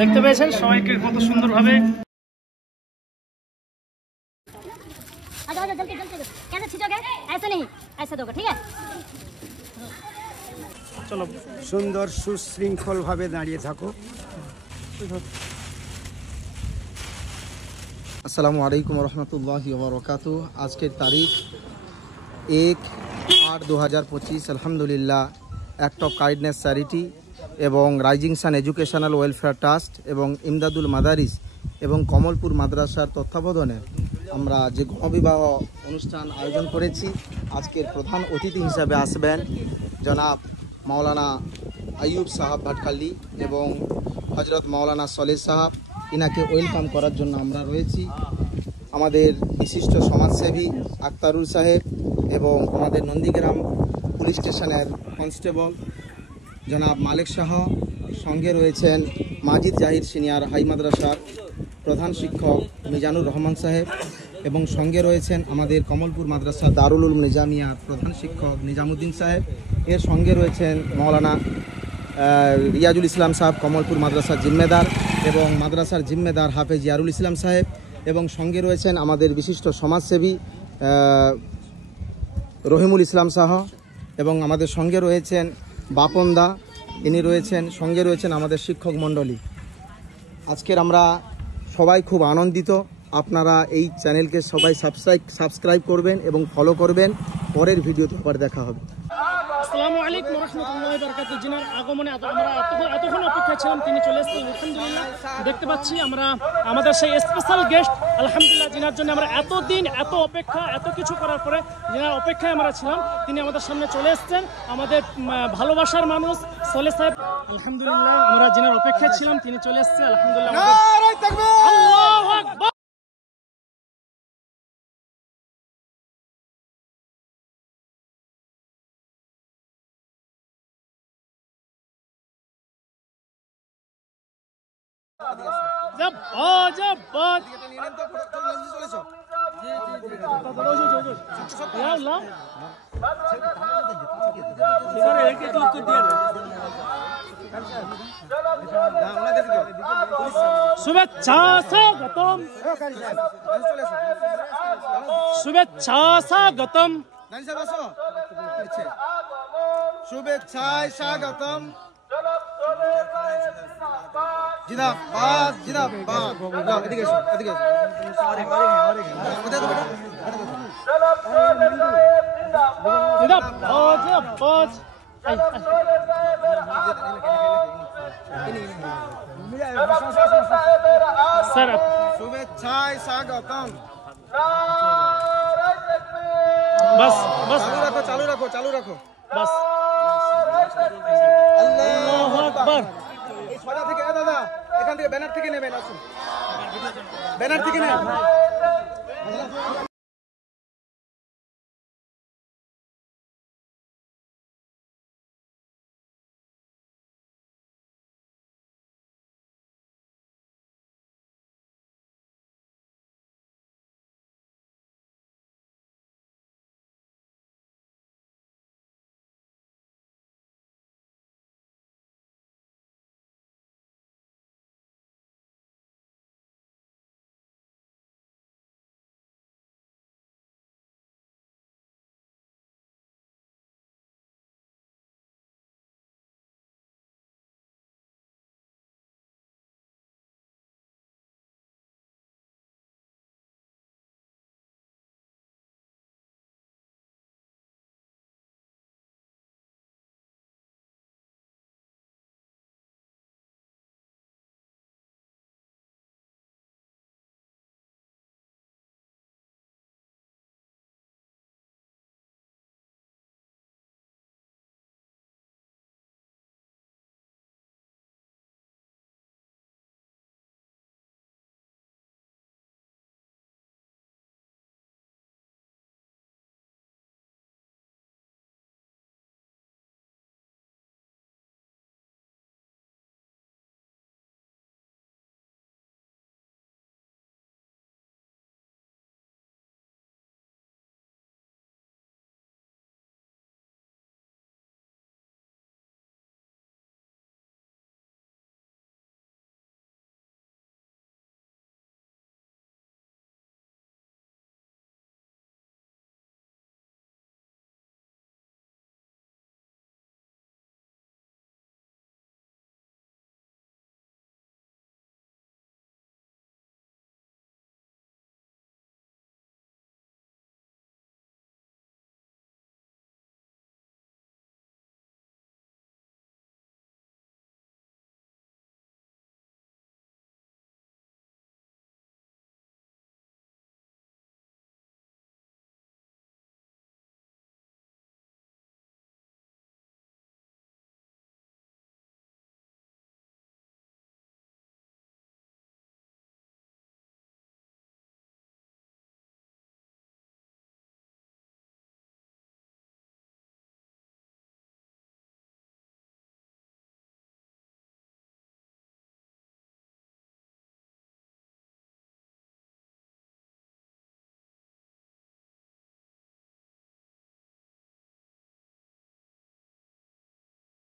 দেখতে পেয়েছেন সবাইকে কত সুন্দরভাবে। চলো সুন্দর সুশৃঙ্খল ভাবে দাঁড়িয়ে থাকো। আসসালামু আলাইকুম রহমতুল্লাহি ওয়া বারাকাতুহু। আজকের তারিখ 1/8/2025। আলহামদুলিল্লাহ, অ্যাক্ট অফ কাইন্ডনেস চ্যারিটি এবং rising sun educational welfare trust এবং ইমদাদুল মাদারিস এবং কমলপুর মাদ্রাসার তত্ত্বাবধানে আমরা যে গণবিবাহ অনুষ্ঠান আয়োজন করেছি। আজকের প্রধান অতিথি হিসাবে আসবেন জনাব মাওলানা আইয়ুব সাহাব ভাটকাল্লি এবং হজরত মাওলানা সলেহ সাহাব। ইনাকে ওয়েলকাম করার জন্য আমরা রয়েছি। আমাদের বিশিষ্ট সমাজসেবী আক্তারুল সাহেব এবং আমাদের নন্দীগ্রাম পুলিশ স্টেশনের কনস্টেবল জনাব মালিক শাহ, সঙ্গে রয়েছেন মাজিদ জাহির সিনিয়র হাই মাদ্রাসার প্রধান শিক্ষক মিজানুর রহমান সাহেব এবং সঙ্গে রয়েছেন আমাদের কমলপুর মাদ্রাসা দারুল উলুম নিজামিয়ার প্রধান শিক্ষক নিজামুদ্দিন সাহেব। এর সঙ্গে রয়েছেন মাওলানা রিয়াজুল ইসলাম সাহেব, কমলপুর মাদ্রাসার জিম্মেদার এবং মাদ্রাসার জিম্মেদার হাফেজ ইয়ারুল ইসলাম সাহেব এবং সঙ্গে রয়েছেন আমাদের বিশিষ্ট সমাজসেবী রহিমুল ইসলাম শাহ এবং আমাদের সঙ্গে রয়েছেন বাপন দা, ইনি রয়েছেন। সঙ্গে রয়েছেন আমাদের শিক্ষক মণ্ডলী। আজকের আমরা সবাই খুব আনন্দিত। আপনারা এই চ্যানেলকে সবাই সাবস্ক্রাইব করবেন এবং ফলো করবেন। পরের ভিডিওতে আবার দেখা হবে। আসসালামু আলাইকুম রহমতুল্লাহি ওয়া বারাকাতুহু। যিনার আগমনে আমরা এতক্ষণ অপেক্ষা ছিলাম, তিনি চলে এসেছেন। আলহামদুলিল্লাহ, দেখতে পাচ্ছি আমরা আমাদের সেই স্পেশাল গেস্ট আলহামদুলিল্লাহ, যিনার জন্য আমরা এতদিন এত অপেক্ষা এত কিছু করার পরে যিনার অপেক্ষায় আমরা ছিলাম, তিনি আমাদের সামনে চলে এসেছেন। আমাদের ভালোবাসার মানুষ সলেহ সাহেব, আলহামদুলিল্লাহ আমরা যিনার অপেক্ষায় ছিলাম তিনি চলে এসেছেন। আলহামদুলিল্লাহ, আল্লাহু আকবার। শুভেচ্ছা স্বাগতম, শুভেচ্ছা স্বাগতম, শুভেচ্ছায় স্বাগতম। জিন্দাবাদ জিন্দাবাদ। এদিকে এসো, এদিকে এসো। শুভেচ্ছায় স্বাগতম। বাস বাস, চালু রাখো চালু রাখো বাস। আল্লাহু আকবার। এই সোজা থেকে দাদা, এখান থেকে ব্যানার থেকে নেবেন, আসুন ব্যানার থেকে নেন।